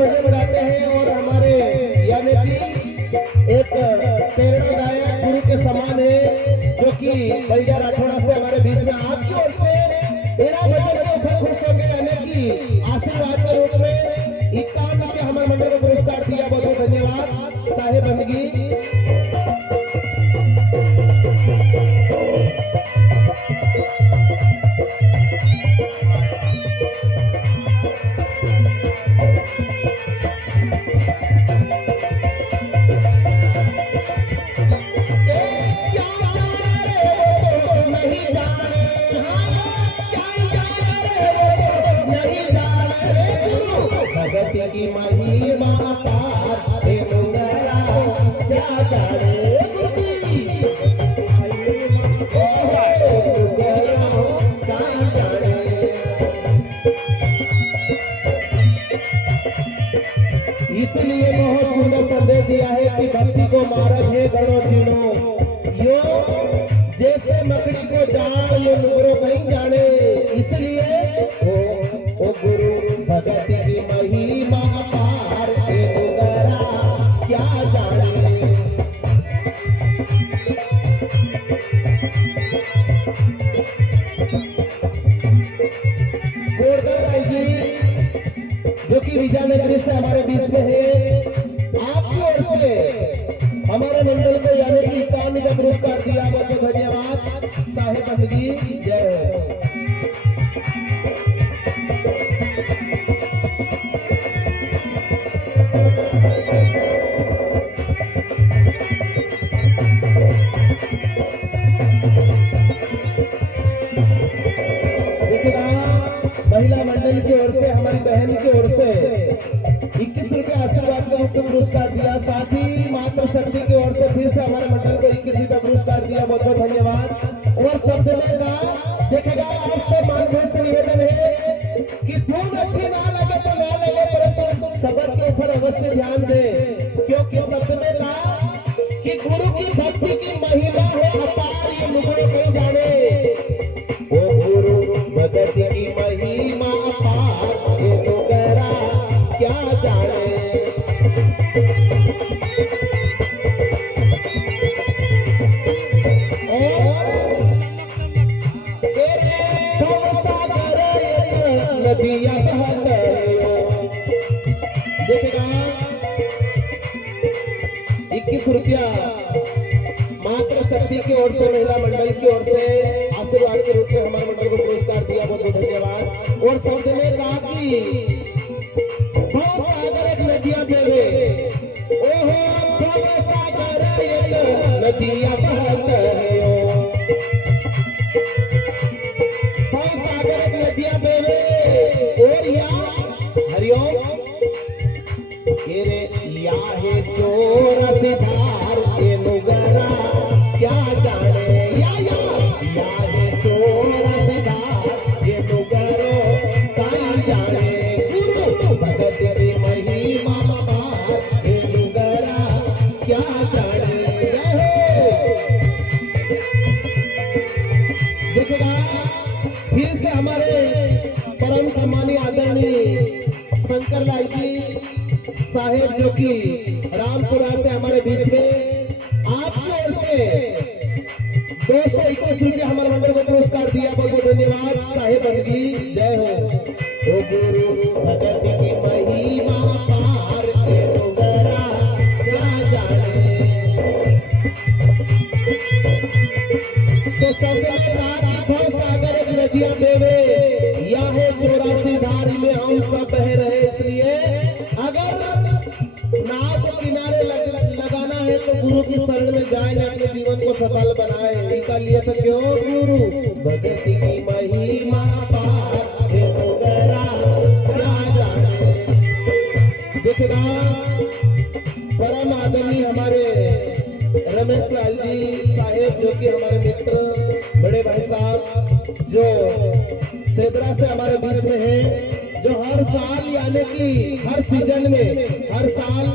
भजन गाते हैं और हमारे यानी कि एक प्रेरणादायक गुरु के समान है जो कि बलिया राठौड़ा से हमारे बीच में आपकी ओर से बिना भजन के ऊपर खुश होकर यानी कि आशीर्वाद के रूप में 51 के हमारे मंडल को पुरस्कार दिया। बहुत बहुत धन्यवाद साहेब बंदगी। की महिमा पार हे मुंगरा क्या जाने गुरुजी इसलिए बहुत सुंदर संदेश दिया है कि भक्ति को मार्ग है गणो चिनो यो जैसे मकड़ी को जान यो नुगरो कहीं जाने। इसलिए ओ गुरु भगत की महिमा पार हे नुगरा क्या जाने। गोरधन जी जो कि विजयनगरी से हमारे बीच में है, आपकी ओर से हमारे मंडल को यानी कि 51 का पुरस्कार दिया। बहुत बहुत धन्यवाद साहेब बंदगी। जय हो। महिला मंडल की ओर से हमारी बहन की ओर से 21 रुपए आशीर्वाद का मुक्त पुरस्कार दिया। साथ ही मातृ शक्ति की ओर से फिर से हमारे मंडल को 21 रुपए पुरस्कार दिया। बहुत बहुत धन्यवाद। और सबसे पहले देखेगा आपसे मानवीय से निवेदन है कि धुन अच्छी ना लगे तो ना लगे, परंतु शब्द के ऊपर अवश्य ध्यान दे, क्योंकि सबसे पहले कि गुरु की भक्ति की महिमा है अपार, ये मुगड़े कहीं जाने। ओ गुरु भगत की महिमा अपार ये मुगरा क्या जाने। नदियां बहत देखेगा 21 रुपया मात्र शक्ति की ओर से महिला मंडल की ओर से आशीर्वाद के रूप में हमारे मंडल को पुरस्कार दिया। बहुत बहुत धन्यवाद। और शब्द में कहा कि भव सागर एक नदियां बेवे, ओहो भव सागर एक नदियां बहत है, भव सागर एक नदियां बेवे और या हरिओम या है चोर सिधार ये नुगरा क्या जाने। या है चोर सिधार ये नुगरो कहीं जाने। गुरु भगत की महिमा पार ये नुगरा क्या जाने। देखिएगा फिर से हमारे परम सम्मानीय आदरणीय शंकर लाल जी साहेब जो कि रामपुरा से हमारे बीच में आपकी ओर से 221 रुपये हमारे मंडल को पुरस्कार दिया। बहुत बहुत धन्यवाद साहेब बंदगी। जय हो। ओ गुरु भगत की महिमा पार ये नुगरा क्या जाने। तो सबसे भव सागर एक नदियां देवे या है 84 धारी में हम सब बह रहे। इसलिए अगर नाव को किनारे लगाना है तो गुरु की शरण में जाए, अपने जीवन को सफल बनाए। इनका लिए तो क्यों गुरु भगत की महिमा पार ये नुगरा क्या जाने। देखिएगा परम आदरणीय हमारे रमेश लाल जी साहेब जो कि हमारे मित्र बड़े भाई साहब जो सेदरा से हमारे बीच में है, जो हर साल यानी कि हर सीजन में हर साल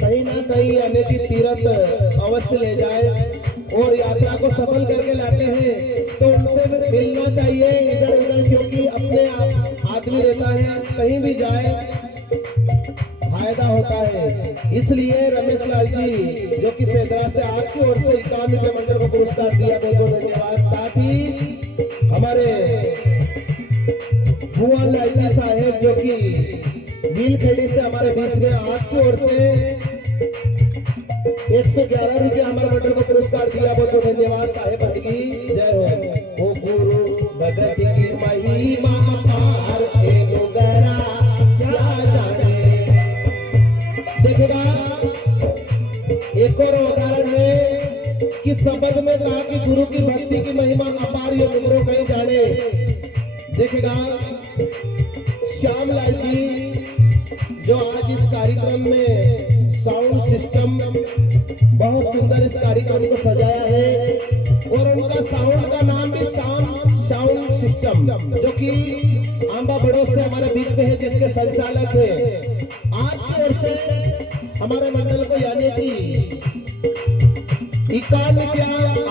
कहीं ना कहीं यानी कि तीर्थ अवश्य ले जाए और यात्रा को सफल करके लाते हैं। तो उनसे मिलना चाहिए इधर उधर, क्योंकि अपने आदमी रहता है कहीं भी जाए फायदा होता है। इसलिए रमेश लाल जी जो कि सेदरा से आपकी ओर से 51 रुपये मंडल को पुरस्कार दिया, बहुत बहुत धन्यवाद। साथ ही हमारे भुवन लाल जी साहेब जो कि नीलखेड़ी से हमारे बीच में आपकी ओर से 111 रुपये हमारे मंडल को पुरस्कार दिया, बहुत बहुत धन्यवाद साहेब की जय हो। ओ गुरु भगत की महिमा अपार ए नुगरा क्या जाने। देखिएगा एक और उदाहरण है कि शब्द में कहा कि गुरु की भक्ति की महिमा अपार ये नुगरो कहीं जाने। देखिएगा श्याम लाल जी जो आज इस कार्यक्रम में साउंड सिस्टम बहुत सुंदर इस कार्यक्रम को सजाया है और उनका साउंड का नाम भी साउंड सिस्टम जो कि आंबा बड़ों से हमारे बीच में है, जिसके संचालक है। आपकी ओर से हमारे मंडल को यानी कि 51 रुपया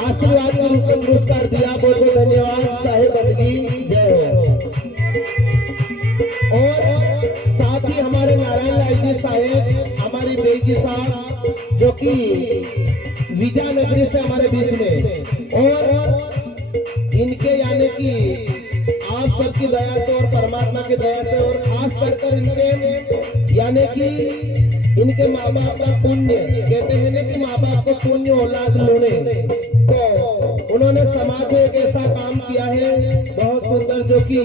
आशीर्वाद के रूप में पुरस्कार दिया, बहुत बहुत धन्यवाद साहेब की जय हो। और साथ ही हमारे नारायण लाल जी साहेब, हमारी बेई जी साहब जो कि विजयनगरी से हमारे बीच में, और इनके यानी कि आप सबकी दया से और परमात्मा की दया से और खास कर इनके यानी कि इनके माँ बाप का पुण्य, कहते हैं ना कि माँ बाप को पुण्य औलाद लोने, तो उन्होंने समाज में एक ऐसा काम किया है बहुत सुंदर जो कि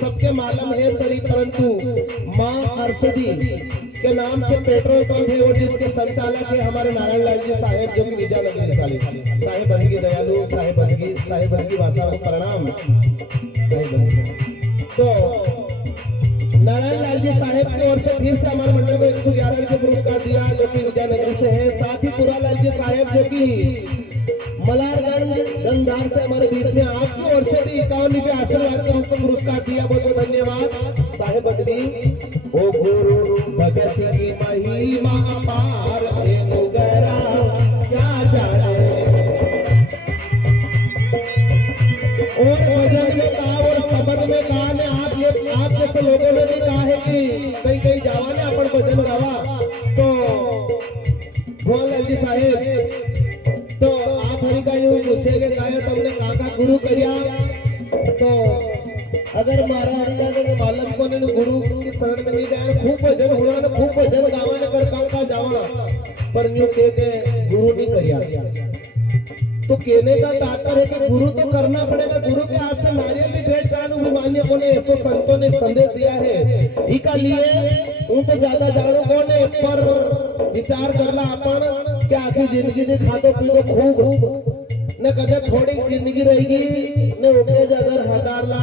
सबके मालूम है सही, परंतु माँ हर्षदी के नाम से पेट्रोल पंप है और जिसके संचालक है हमारे नारायण लाल जी साहेब जो कि विजयनगरी साहेब बंदगी दयालु साहेब बंदगी भाषा को प्रणाम। तो नारायण लाल जी साहेब की ओर से फिर से हमारे मंडल को 111 रुपये पुरस्कार दिया जो कि विजयनगरी से है। साथ ही पूरा लाल जी साहेब जो कि मलारगंज गंगार से हमारे बीच में, आपकी ओर से भी 51 रुपये आशीर्वाद के रूप में पुरस्कार दिया, बहुत बहुत धन्यवाद साहेब बंदगी। ओ गुरु भगत की महिमा अपार ए नुगरा क्या जाने। और भजन में कहा और शब्द में कहा ने आप जैसे लोगों ने भी कहा है कि कई कई जावा ने अपन भजन गावा, तो भुवन लाल जी साहेब तो आप हरी का यूं पूछेगे कहा तुमने काका गुरु करिया, तो अगर महाराज का मालूम को ने गुरु की शरण में नहीं जाए, खूब भजन हुआ ने खूब भजन गावा ने कर का जावा, पर न्यू के गुरु नहीं करिया। तो कहने का तात्पर्य है कि गुरु तो करना पड़ेगा, गुरु के हाथ से नारियल भी भेंट कराने अभिमान्य को ने ऐसो संतों ने संदेश दिया है। इका लिए वो तो ज्यादा जानो कौन है, पर विचार करना अपन क्या आखिर जिंदगी दिखा दो पी खूब न कदे थोड़ी जिंदगी रहेगी न उठे अगर हजार ला,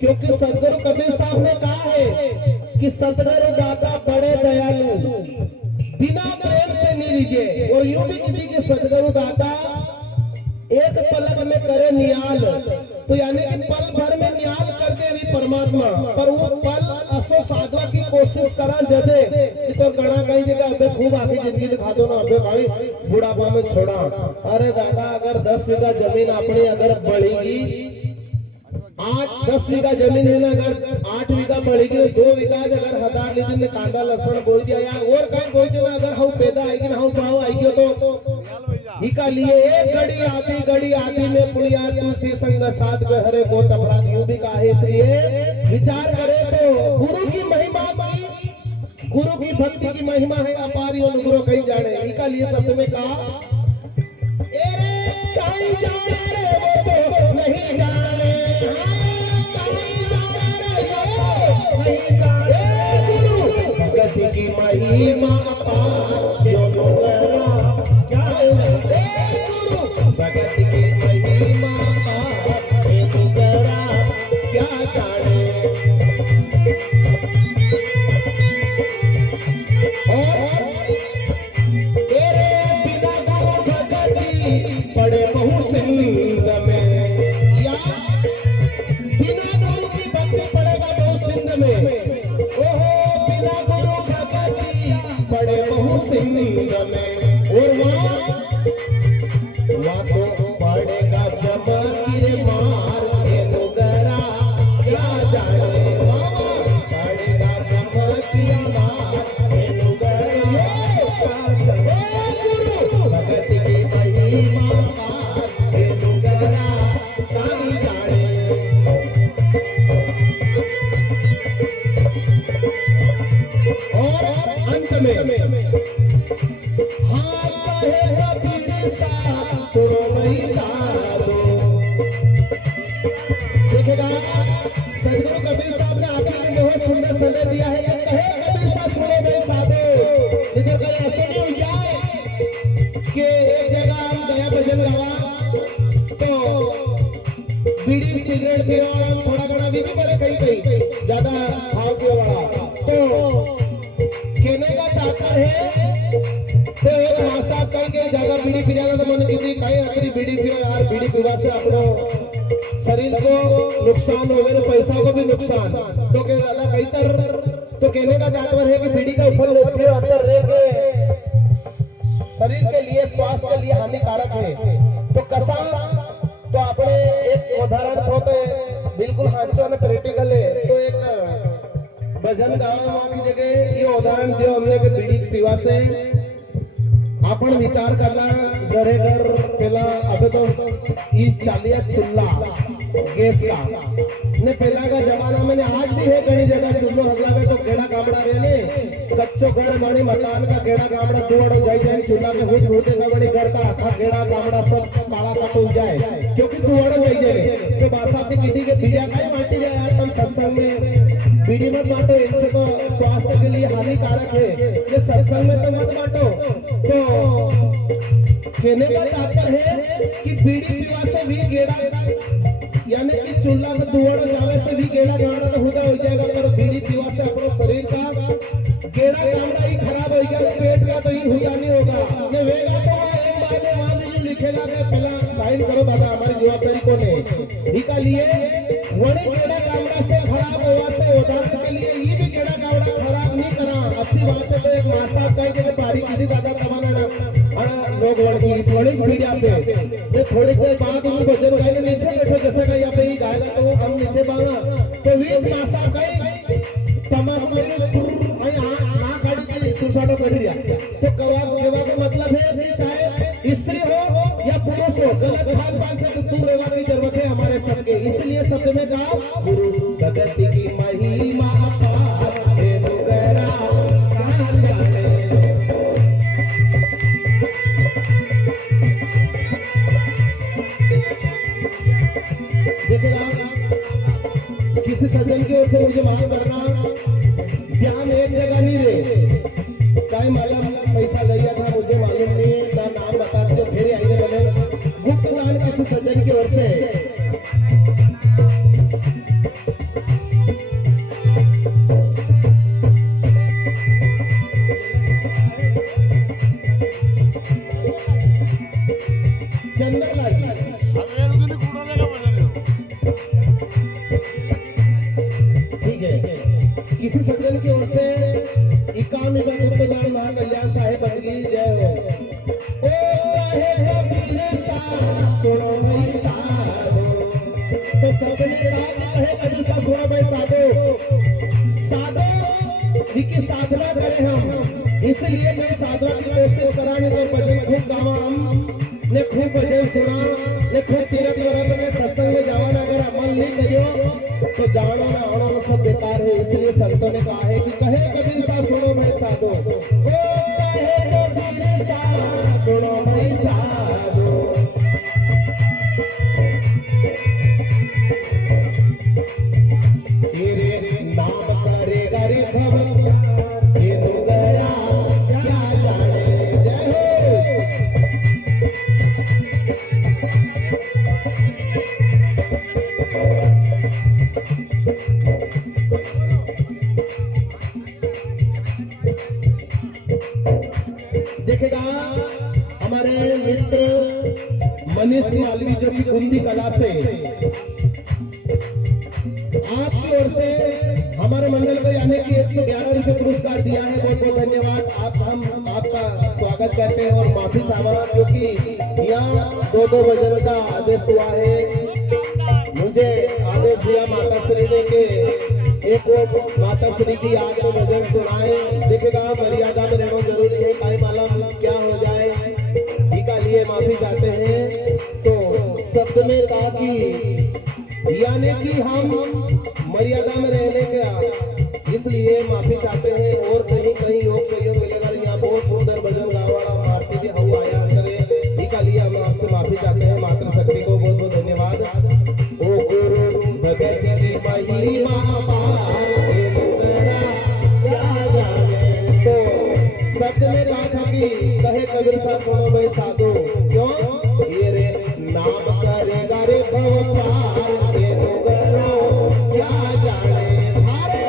क्योंकि सदगुरु कबीर साहब ने कहा है कि सदगुरु दाता बड़े दयालु बिना प्रेम से नहीं लीजिए। और यूं भी किसी के सदगुरु दाता एक पलक में करे नियाल, तो यानी कि पल भर में नियाल कर दे भी परमात्मा, पर वो पल असो साधवा की कोशिश करा जदे तो गणा कहीं जगह अबे खूब आखिरी जिंदगी दिखा दो ना, अबे भाई बुढ़ापा में छोड़ा। अरे दादा अगर 10 बीघा जमीन अपनी अगर बढ़ेगी, 8-10 बीघा जमीन है ना, अगर 8 बीघा बढ़ेगी तो 2 बीघा अगर 1000 लीजिए ने कांदा लहसुन बोई दिया या और कहीं बोई दिया, अगर हम पैदा आएगी ना हम पाओ आएगी तो इका लिए एक गड़ी आदि में पुड़िया तुलसी संग साथ गहरे को अपराध यूं भी कहा है। इसलिए विचार करे तो गुरु की महिमा की, गुरु की भक्ति की महिमा है अपार यो नुगरो कहीं जाने। इका लिए शब्द में कहा कहीं जाने रे वो तो नहीं जाने, गुरु भगत की महिमा अपार यो नुगरो भगत की महिमा ए नुगरा क्या जाने। और तेरे बिना गुरु भगती पड़े बहु सिंध में, या बिना गुरु की भक्ति पड़ेगा बहु सिंध में। ओहो बिना गुरु भगती पड़े बहु सिंध में, और वहाँ तो पड़ेगा चमकीर मार ए नुगरा क्या जाने। बाबा पड़ेगा चमकीर मार ए हाँ कहे कबीर सा सुनो भाई साधो। देखेगा सदगुरु कबीर साहब ने आखिर में बहुत सुंदर सलाह दिया है कि कहे कबीर सा सुनो भाई साधो। इधर कहीं ऐसे नहीं हो जाए कि एक जगह हम गया भजन गावा तो बीड़ी सिगरेट पियो और थोड़ा घना भी बड़े कहीं ज्यादा भाव पियो वाला। तो कहने का तात्पर्य है तो एक मासा कहीं ज्यादा बीड़ी पी जाता तो मैंने किसी कहीं आखिरी बीड़ी पियो यार, बीड़ी पीवा से अपना शरीर को नुकसान हो गए, पैसा को भी नुकसान। तो कहीं तो कहने का तात्पर्य है कि बीड़ी का उपयोग अंदर रह के शरीर के लिए स्वास्थ्य के लिए हानिकारक है। तो कसा तो अपने एक उदाहरण होते बिल्कुल हाथों में प्रैक्टिकल है। तो एक भजन गावा की जगह ये उदाहरण दियो हमने कि बीड़ी पीवा से अपन विचार करना घरे घर पहला अबे तो ई चालिया चुल्ला गैस का ने पहला का जमाना में आज भी है कई जगह चुल्लो हगलावे तो गेड़ा कामड़ा रहने कच्चो घर मानी मकान का गेड़ा कामड़ा दुआड़ो जाई जाए चुल्ला के हुद होते का बड़ी घर का आखा गेड़ा कामड़ा सब काला काट हो जाए क्योंकि दुआड़ो जाई जाए तो बासा की किसी के बीड़ा का माटी जाए यार तुम सत्संग में बीड़ी मत बांटो, इससे तो स्वास्थ्य के लिए हानिकारक है, ये सत्संग में तो मत बांटो। तो कहने का तात्पर्य है कि बीड़ी पीवा से भी गेड़ा यानी कि चूल्हा का दुआड़ा जावे से भी गेड़ा गामड़ा तो हुदा हो जाएगा, पर बीड़ी पीवा से अपने शरीर का गेड़ा गामड़ा ही खराब हो जाएगा, पेट का तो ही हुदा नहीं होगा। ने वेगा तो एक बार में वहां भी जो लिखेगा कि पहला साइन करो दादा हमारी जवाबदारी को ने ही का लिए वड़े गेड़ा गामड़ा से खराब हुआ से उदाहरण के लिए ये भी गेड़ा गामड़ा खराब नहीं करा। अच्छी बात है तो एक मासा का जगह बारी की दादा तमाना ना लोग लड़की थोड़ी मीडिया पे ये थोड़ी देर बाद उन भजन गाने नीचे बैठो जैसे का यहाँ पे ही गाएगा तो हम नीचे बांगा तो बीच मासा कई तमाम मेरे आई ना गाड़ी की सुसाटो कर दिया। तो केवा का मतलब है कि चाहे स्त्री हो या पुरुष हो गलत खान पान से दूर रहने की जरूरत है हमारे सबके। इसलिए शब्द में गाओ गुरु जगत की महिमा अपार है मुगरा कहां जाने। देखेगा किसी सज्जन की ओर से मुझे माफ करना ध्यान एक जगह नहीं रहे कहीं मालूम पैसा गया था मुझे मालूम नहीं ना नाम बता दो फिर आईने बने गुप्त दान किसी सज्जन की ओर से किसी सज्जन की ओर से 51 रुपये दान महा कल्याण साहेब बंदगी जय हो। ओ कहे कबीर सा सुनो भाई साधो। तो सबने कहा है कबीर सा सुनो भाई साधो साधो जी की साधना करें हम, इसलिए मैं साधना की कोशिश करा नहीं तो भजन खूब गावा हम ने खूब भजन सुना ने खूब तीरथ व्रत ने सत्संग में जावा अगर अमल नहीं करियो तो जानो ना आना सब बेकार है। इसलिए संतों ने कहा है कि कहे कबीर सा सुनो भाई साधो। ओ कहे कबीर सा सुनो भाई साधो। तेरे नाम करेगा रे भगवान ये तो गया क्या जाने। जय देखेगा हमारे मित्र मनीष मालवी जो कि गुंदी कला से आपकी ओर से हमारे मंडल को यानी कि 111 रुपये पुरस्कार दिया है। बहुत बहुत धन्यवाद। हम आपका स्वागत करते हैं और माफी चाहवा क्योंकि यहाँ 2-2 भजन का आदेश हुआ है। मुझे आदेश दिया माता श्री ने के एक वो माता श्री की याद में भजन सुनाए। देखेगा मर्यादा में रहना जरूरी है, कहीं मालूम क्या हो जाए, इसका लिए माफी चाहते हैं। तो शब्द में कहा कि यानी कि हम मर्यादा में रहने का इसलिए माफी चाहते हैं और कहीं कहीं योग सहयोग मिलेगा कबीर साहब सुनो भाई साधु क्यों ये रे नाम करेगा रे भव पार ये नुगरो क्या जाने हारे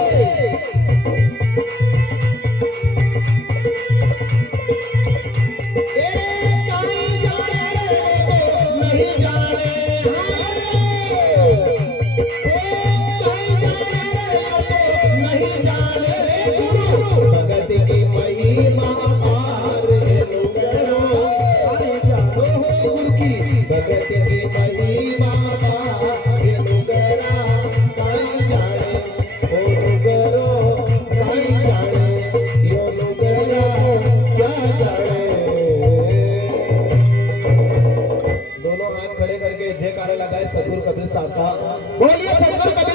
भगत की महिमा ये नुगरा काई जाने ओ नुगरो काई जाने यो नुगरा क्या जाने। दोनों हाथ खड़े करके जयकारे लगाए सदगुरु कबीर साहब का। बोलिए सदगुरु कबीर